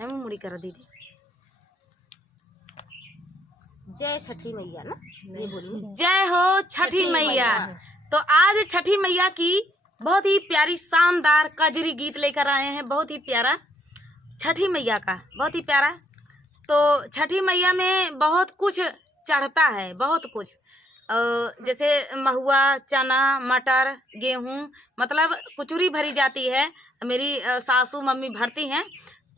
M मुड़ी कर दीदी। जय छठी मैया ना, ये बोली जय हो छठी मैया। तो आज छठी मैया की बहुत ही प्यारी शानदार कजरी गीत लेकर आए हैं, बहुत ही प्यारा छठी मैया का, बहुत ही प्यारा। तो छठी मैया में बहुत कुछ चढ़ता है, बहुत कुछ, जैसे महुआ, चना, मटर, गेहूं, मतलब कुचुरी भरी जाती है। मेरी सासू मम्मी भरती हैं,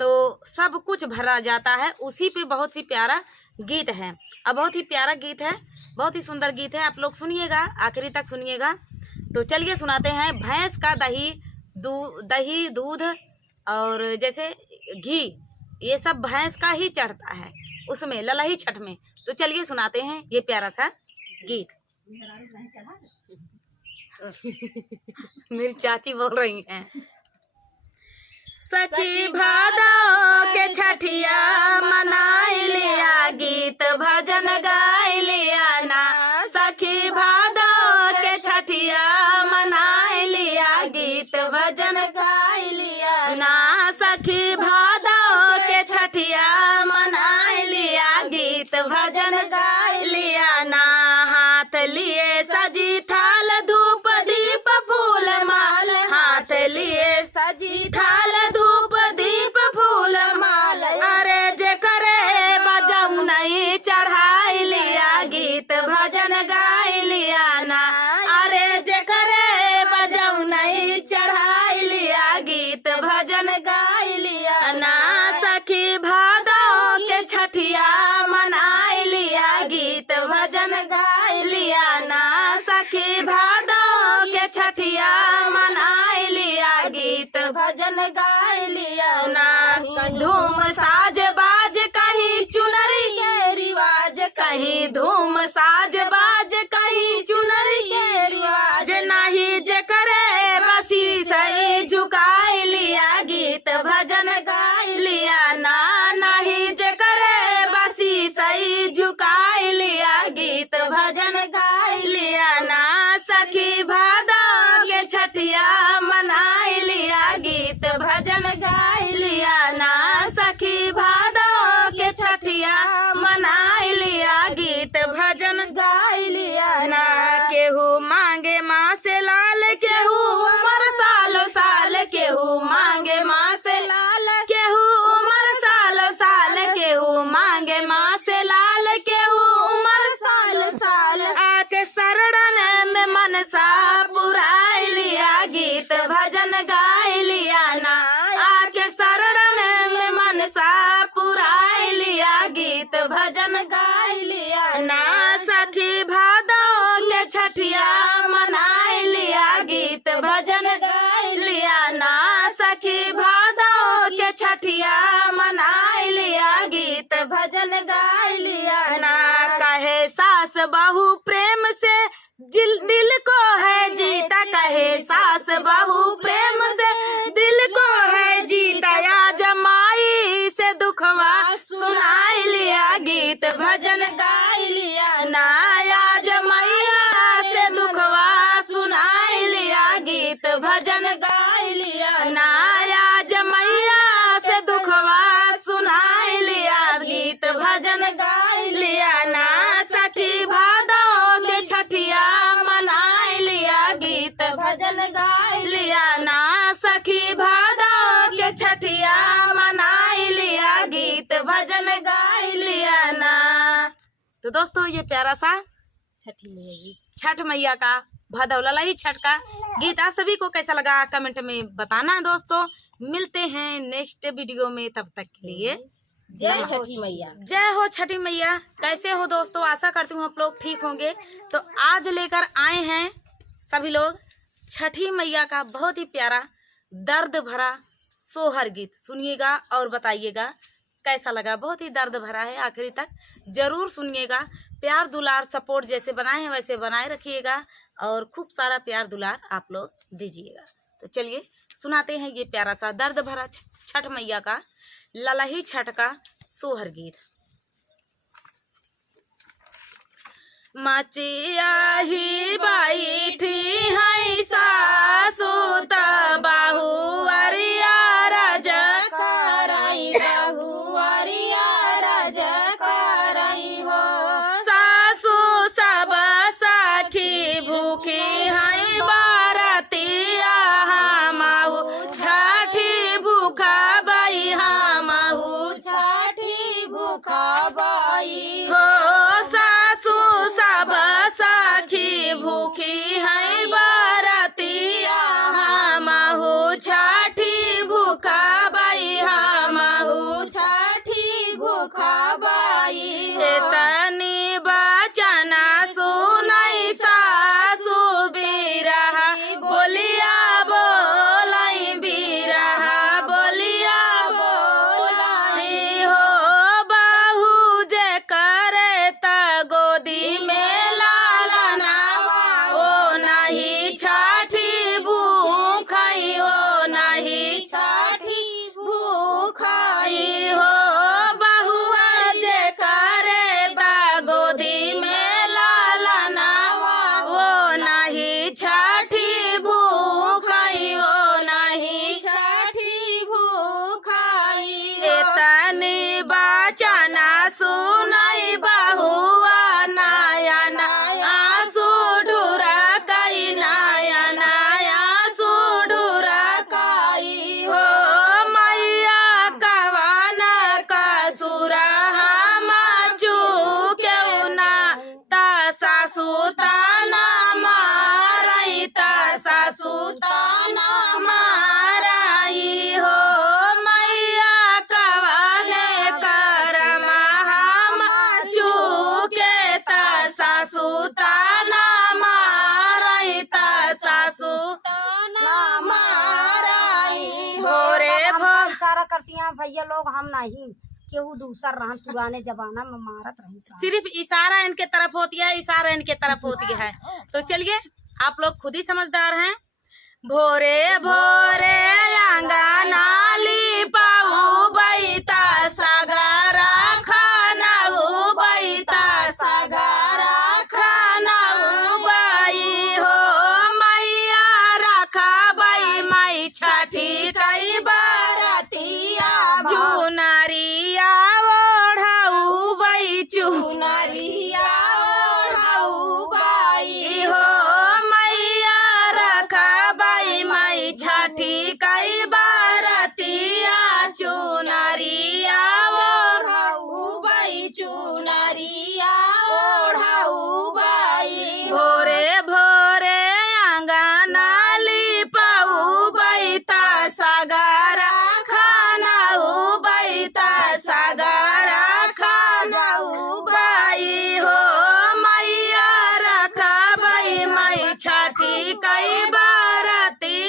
तो सब कुछ भरा जाता है। उसी पे बहुत ही प्यारा गीत है, अब बहुत ही प्यारा गीत है, बहुत ही सुंदर गीत है। आप लोग सुनिएगा, आखिरी तक सुनिएगा। तो चलिए सुनाते हैं। भैंस का दही दूध और जैसे घी, ये सब भैंस का ही चढ़ता है उसमें, ललही छठ में। तो चलिए सुनाते हैं ये प्यारा सा गीत। मेरी चाची बोल रही हैं, सखी भादो के छठिया मनाई लिया, गीत भजन गाय लिया ना। सखी भादो के छठिया मनाई लिया, गीत भजन गाय लिया ना। सखी भादो के छठिया मनाई लिया, गीत भजन गाय लिया ना। हाथ लिए सजी थाल धूप दीप फूल माल, हाथ लिए सजी थाल धूप दीप फूल माल। अरे जे करे बजाऊ नहीं चढ़ाई लिया, गीत भजन गाय लिया ना। अरे जे करे बजाऊ नहीं चढ़ाई लिया, गीत भजन गाय लिया ना। सखी भादो के छठिया मनाई लिया, गीत भजन गाय लिया ना। सखी भादो के छठिया मनाई लिया, गीत भजन गाय लिया ना। धूम साज बाज कहीं चुनरी के रिवाज, कहीं धूम साज बाज कहीं चुनरी के रिवाज। नहीं जे करे बसी सही झुकाई लिया, गीत भजन गाय लिया ना। नहीं जे करे बसी सही झुकाई लिया, गीत भजन गाय लिया ना। सखी भादो के छठिया मनाई लिया, गीत भजन गाय लिया ना। सखी भादो के छठिया मनाई लिया, गीत भजन गाय लिया ना। केहू मांगे माँ से लाल, केहू उमर सालो साल, केहू मांगे माँ से लाल, केहू उमर सालो साल, केहू मांगे माँ से लाल, केहू उमर सालो साल। आके शरण में मनसा पुराई लिया, गीत भजन गाय लिया ना। आके शरण में मनसा पुराई लिया, गीत भजन गाय लिया ना। सखी भादो के छठिया मनाई लिया, गीत भजन गाय लिया ना। सखी भादो के छठिया मनाई लिया, गीत भजन गाय लिया ना। कहे सास बहू प्रेम से दिल को है जीता, कहे सास बहू प्रेम से दिल को है जीता। या जमाई से दुखवा सुनाई लिया, गीत भजन गाय लिया ना। या जमैया से दुखवा सुनाई लिया, गीत भजन गाय लिया ना। या जमैया से दुखवा सुनाई लिया, गीत भजन गाय लिया ना। सखी भादो के छठिया मनाई लिया, गीत भजन गाय लिया ना। सखी भादो के छठिया मनाई लिया, गीत भजन गाय लिया ना। तो दोस्तों ये प्यारा सा छठ मैया का भादौला ही छठ का गीत आप सभी को कैसा लगा कमेंट में बताना दोस्तों। मिलते हैं नेक्स्ट वीडियो में, तब तक के लिए जय छठी मैया। जय हो छठी मैया। कैसे हो दोस्तों, आशा करती हूँ आप लोग ठीक होंगे। तो आज लेकर आए हैं सभी लोग छठी मैया का बहुत ही प्यारा दर्द भरा सोहर गीत। सुनिएगा और बताइएगा कैसा लगा, बहुत ही दर्द भरा है, आखिरी तक जरूर सुनिएगा। प्यार दुलार सपोर्ट जैसे बनाए हैं वैसे बनाए रखिएगा, और खूब सारा प्यार दुलार आप लोग दीजिएगा। तो चलिए सुनाते हैं ये प्यारा सा दर्द भरा छठ मैया का ललही छठ का सोहर गीत। मचिया ही बैठी है सासु त बाहु अरिया रज कराई बाहु भैया लोग हम नहीं केहू दूसर रहन पुराने जमाना में मारत रही सा। सिर्फ इशारा इनके तरफ होती है, इशारा इनके तरफ होती है। तो चलिए आप लोग खुद ही समझदार हैं। भोरे भोरे अंगना लिपाऊ बैता सगारा खानाऊ बैता सगारा खानाऊ बाई हो मैया रखा बाई माई छठी कई बारतिया चुनरिया ओढ़ाऊ बाई चुनरिया ओढ़ाऊ बाई हो मैया रखा बाई माई छठी कई बारतिया चुनरिया ओढ़ाऊ बाई चुनरिया ओढ़ाऊ बाई भोरे भोरे अंगना लिपाऊ बैता सगारा खानाऊ बैता सगारा खा जाऊ बाई हो मैया रखा बाई माई छठी कई बारती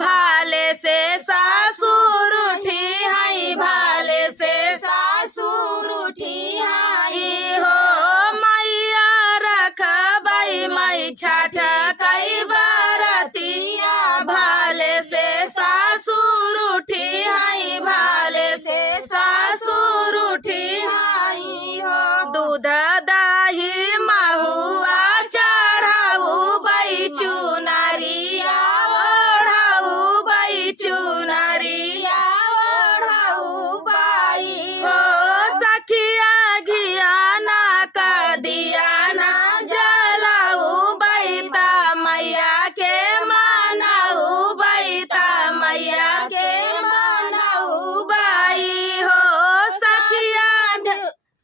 भाले से सासुर उठी हाई भाले से सासुर उठी हाई हो मैया रखा बाई माई छठ कई बारतिया भाले से सासुर उठी हाई भाले से सासुर उठी हाई हो दूध दही महुआ चढ़ाऊ बाई चुनरिया ओढ़ाऊ बाई चुनरिया ओढ़ाऊ बाई हो सखिया घिया ना का दिया ना जलाऊ बैता मैया के मानाऊ बैता मैया के मानाऊ बाई हो सखिया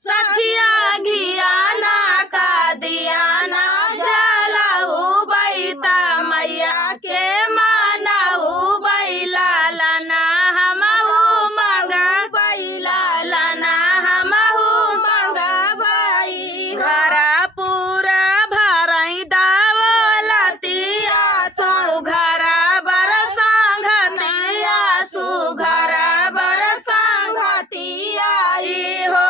सखिया घिया ना का दिया ना जलाऊ बैता मैया के मानाऊ बैला लाना हमहू मंगा बैला लाना हमहू मंगा बाई घरा पूरा भरई दावलतिया सो घरा बर संगतिया सु घरा बर संगतिया ई हो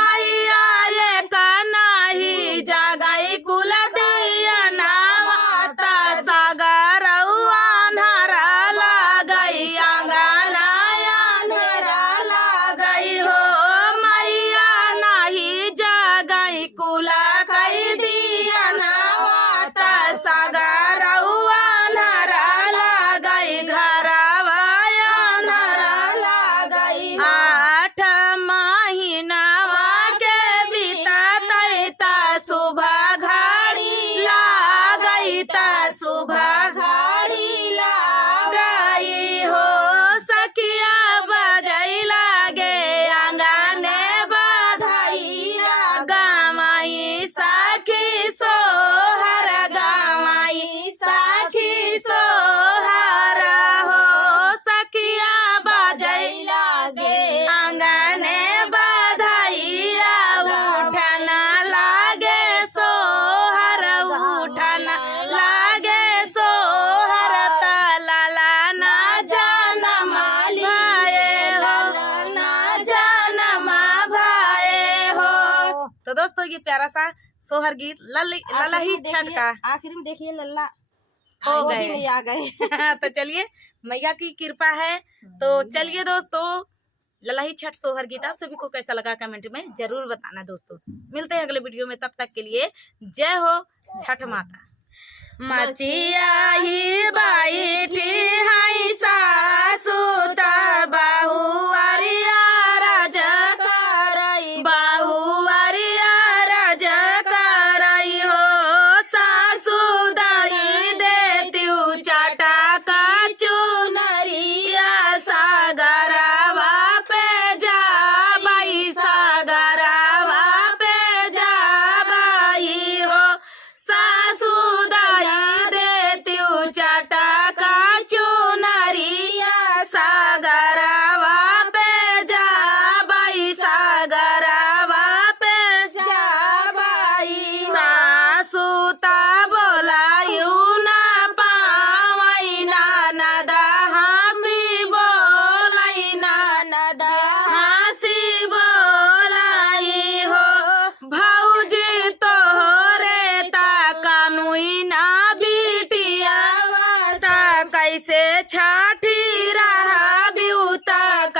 मैया ये कनाही जगई कुल दिया नावता सगरौआ अन्हरा लगई अंगना अंधेरा लगई हो मैया नहीं जगई कुला कई दिया नावता सगरौआ अन्हरा लगई घरवा अन्हरा लगई 8 महीनावा के बीता तैता सुबह घड़ी लागई ता सुबह घड़ी लागई हो सखिया बजई लागे आंगने बधाइया गामाई साखी सोहर गामाई साखी सोहर हो सखिया बजई लागे आंगने बधाइया उठना लागे सोहर उठना लागे सोहर तलाला ना जनम भाए हो ना जनम भाए हो। तो दोस्तों ये प्यारा सा सोहर गीत ललही छठ का आखिर में देखिए लल्ला हो गोदी गए में आ गए। तो चलिए मैया की कृपा है। तो चलिए दोस्तों ललाही छठ सोहर गीत आप सभी को कैसा लगा कमेंट में जरूर बताना दोस्तों। मिलते हैं अगले वीडियो में, तब तक के लिए जय हो छठ माता। मचिया ही बैठी हाई सासु त बहुअरिया रज करई बहुअरिया रज करई हो सासु दई देत्यू चटा का चुनरिया सागरवा पे जा बाई सागरवा पे जा बाई हो सासु दई देत्यू चटा का चुनरिया सागरा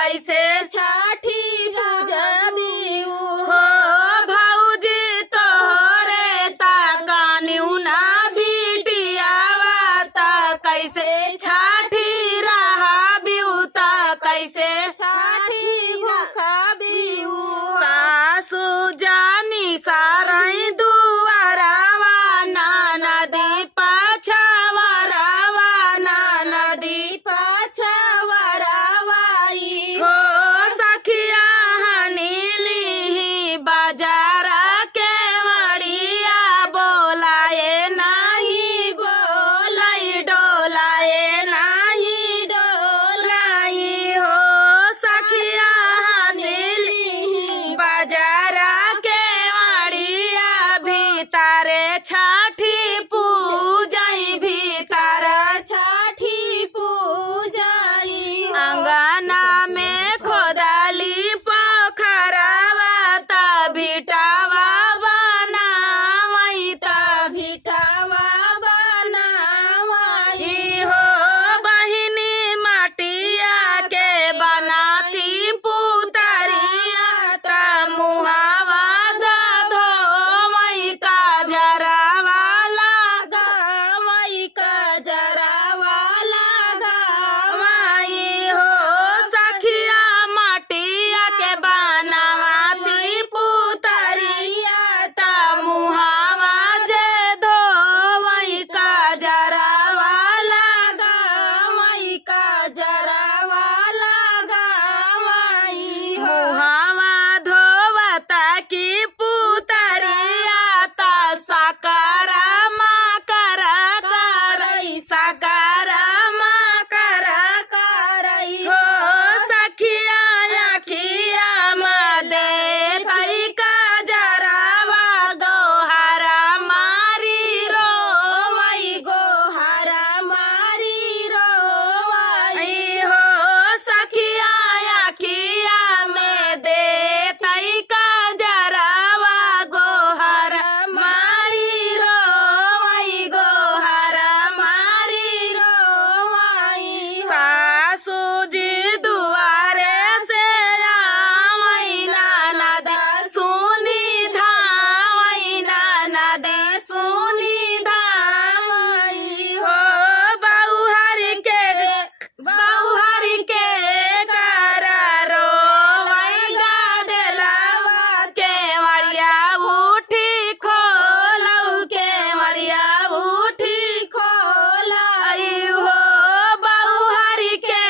कैसे छठी पूजबी हो भौजी तोहरे ताकानिउ ना बिटियावा ता कैसे छठी रहा बिउता कैसे छठी भूखबी सासू जानी साराई दुआरावा नदी पाछावरावा नदी पछवरवाई हो सखिया हनीली बाजारा के मड़िया बोलाए नाही बोलाई डोलाए नाही डोलाई हो सखिया हनीली बाजारा के मड़िया भीतरे छठी पूजाई भीतर छठी पूजाई अंगना में खोदाली पोखरवा ता भिटावा बनावई ता भिटावा बनावाई ई हो बहिनी माटिया के बनाती पुतरिया ता मुहावा दा धोवई का जरावाला गावाई का जरावाला माई हो सखिया माटिया के बनावती पुतरिया ता मुहावा जे धोवई का जरावाला गावाई का जरावाला गावाई हो मुहावा धोवता की पुतरिया ता साकारा करा करई साकारा करा करई हो सखिया अखिया मदे कई का जरावा गोहरा मारी रोवई गोहरा मारी रोवाई आई हो सखिया अखिया में दे तई का जरावा गोहरा मारी रोवई गोहरा मारी रोवाई सासू जी दुआरे से आवई ननद सुनी धावई ननद सुनी धावई हो बहुहर के करा रोवई गादेलावा के मड़िया उठी खोलऊ के मड़िया उठी खोलाई हो बहुहर के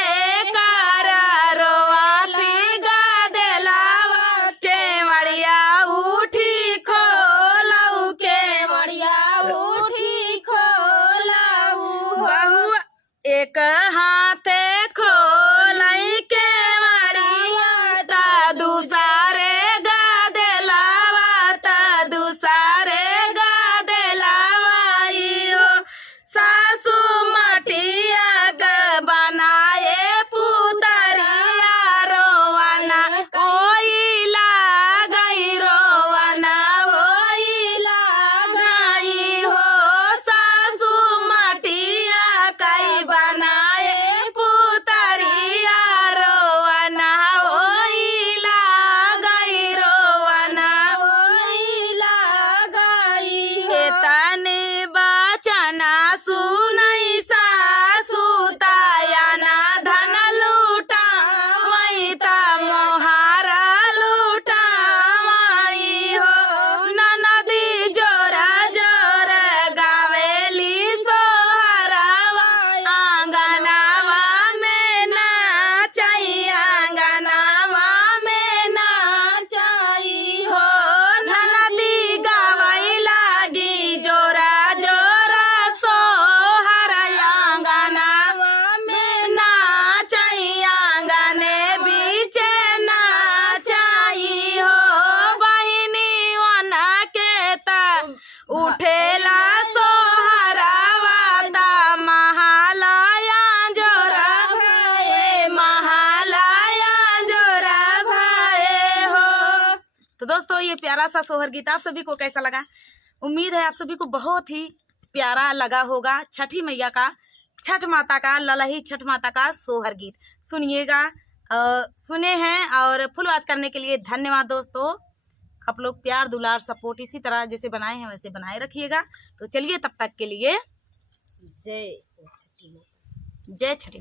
करा रोवाती गादेलावा के मड़िया उठी खोलऊ के मड़िया उठी खोलाऊ बहु एक हाथे खोलई के मड़िया ता दूसरे गादेलावा ता दूसरे गादेलावा ई हो सासू मटिया ग बनाए पुतरिया रोवना ओई लागई रोवना ओई लागई हो सासू मटिया कई बनाए पुतरिया रोवना ओई लागई रोवना ओई लागई हो तने बचना सुनई सासू ताया ना धन लूटा वही ता मोहारा लूटा वही हो ननदी जोरा जोर गावेली सोहरावा आंगनावा में नाचाई आंगनावा में नाचाई हो ननदी गावई लागी जोरा जोरा सोहर आंगनावा में नाचाई आंगने बीचे नाचाई हो बहिनी वना के ता उठेला सोहरावा ता महालया जोरा भाए महालया जोरा भाए हो। तो दोस्तों ये प्यारा सा सोहर गीत आप सभी को कैसा लगा? उम्मीद है आप सभी को बहुत ही प्यारा लगा होगा। छठी मैया का, छठ माता का, ललही छठ माता का सोहर गीत सुनिएगा, सुने हैं। और फुल वॉच करने के लिए धन्यवाद दोस्तों। आप लोग प्यार दुलार सपोर्ट इसी तरह जैसे बनाए हैं वैसे बनाए रखिएगा। तो चलिए तब तक के लिए जय छठी। जय छठी।